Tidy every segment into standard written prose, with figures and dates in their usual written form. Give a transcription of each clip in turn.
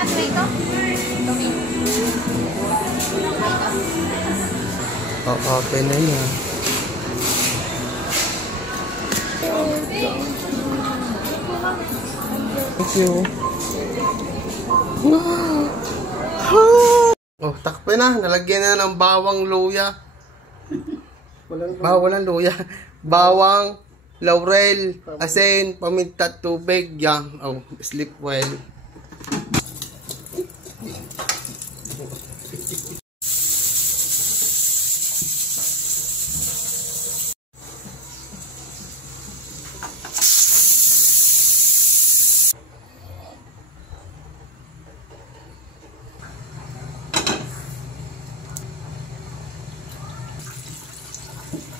Okay na yan. Thank you. Oh, takpe na. Nalagyan na ng bawang luya. Walang luya. Bawang, laurel, asin, paminta, tubig. Yan. Oh, sleep well.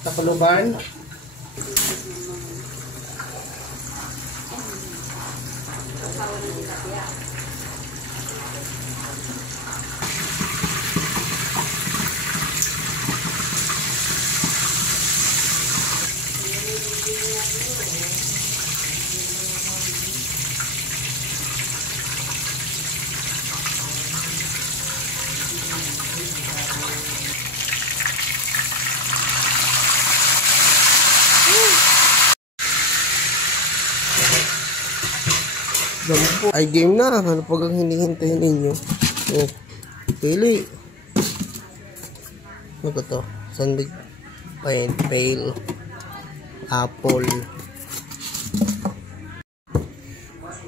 Takuluban. Ay, game na. Ano pag ang hinihintay ninyo? Oh, pili. Ano ba to? Sunday pale apple.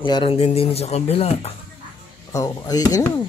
Yaran din sa kabila. Oh, ay, ano?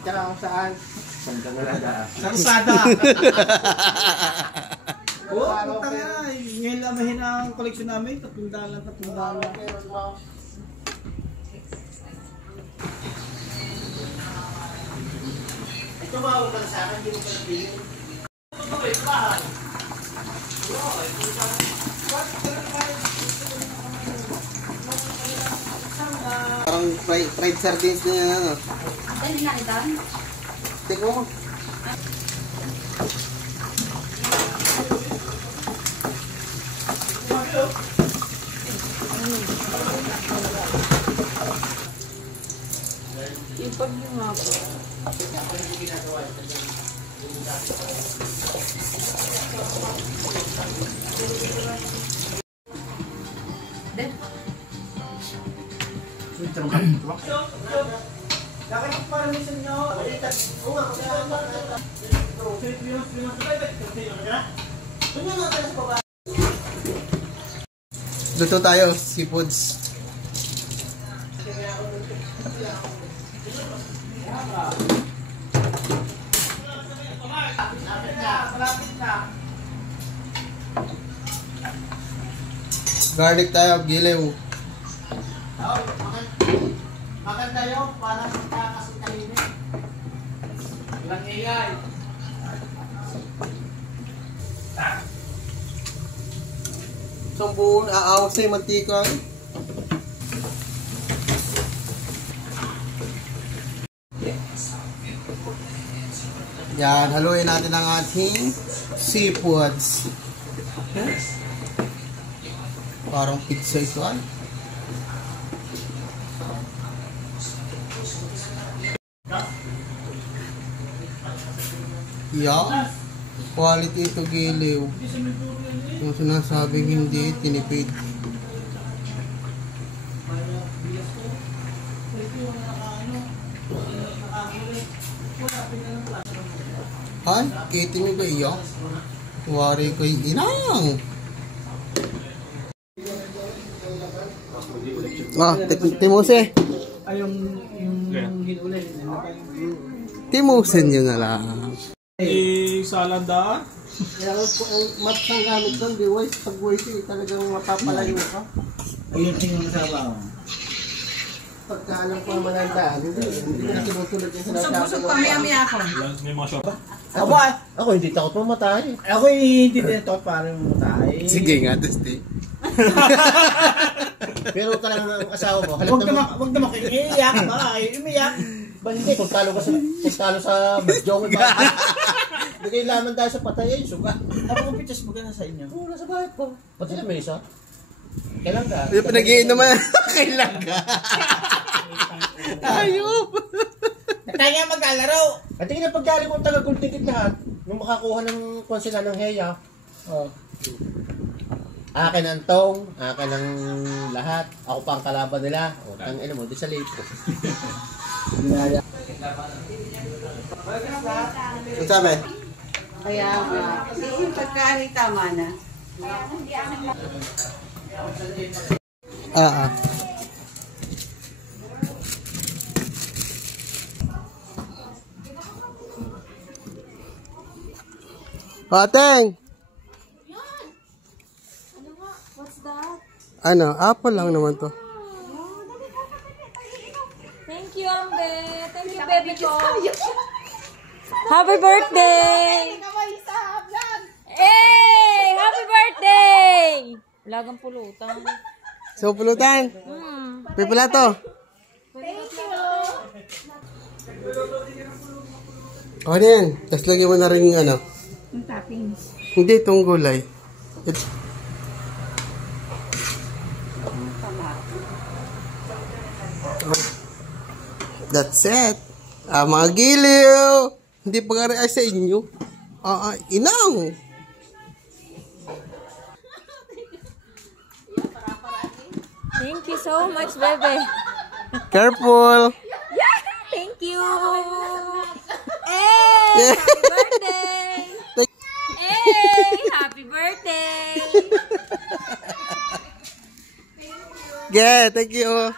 Kaya kung saan? Sa Rusada. Oo, punta nga. Ngayon lang mahina ang koleksyon namin. 300 lang. Ito ba, huwag ka na sa akin. Hindi mo ka napili. Ito ba, ito ba? Parang fried sardines na yan, ano? Hindi na ito? Tingnan mo. Ipag nyo nga po. Then? Luto tayo, seafoods. Garlic tayo, gilew. Maganda yun para magkakasintahinin. Ilang ingay. Isang buong aawas sa'yo mantika. Yan, haluin natin ang ating seafoods. Parang pizza ito ay. Yeah. Quality ito giliw. Yung sinasabing hindi, tinipid. Ay, kitin nyo ba iyo? Wari ko yung inang. Ah, Timose. Ay, yung hinulay. Timusin nyo na lang. Salada. Kaya ang maps ang gamit doon, di wise. Pag wise, talagang mapapalayo ka. Ayun yung nasawa ko. Pagkaalam ko naman ang daan, hindi ko na sinusunod yung sinasabi. Busog pa, maya-maya ako. May mga shop. Ako hindi takot mamatay. Ako hindi din ito parang matay. Sige nga, Dusty. Pero talaga ang asawa mo, Huwag naman kayo iiyak ba? Umiyak. Ba hindi, kung talo sa Jong, bigay laman dahil sa patay ay suga. Ako kung pitas mo ka na sa inyo. Oo, nasa bahay ko. Pati na may isa. Kailan ka? Yung pinag-iin naman. Kailan ka? Ayop! Kaya maglalaro. At tingin na pagdali ko taga-gold ticket lahat, nung makakuha ng konsila ng Heya, akin ang tong, akin ang lahat, ako pa ang kalaban nila. O, tangin mo, di sa late ko. Ang sabi? Kaya nga. Yung pagkain tama na. Ateng! Ano nga? What's that? Ano, apple lang naman to. Thank you, Ambe. Thank you, baby ko. Happy birthday! Hey! Happy birthday! Lagang pulutan. So, pulutan. Pipula to. O, ano yan? Tapos lagyan mo na rin yung ano. Yung toppings. Hindi, itong gulay. That's it. Mga giliw. Hindi pa nga rin ay sa inyo. Inang. Thank you so much, bebe. Careful. Thank you. Hey! Happy birthday! Hey! Happy birthday! Yeah, thank you.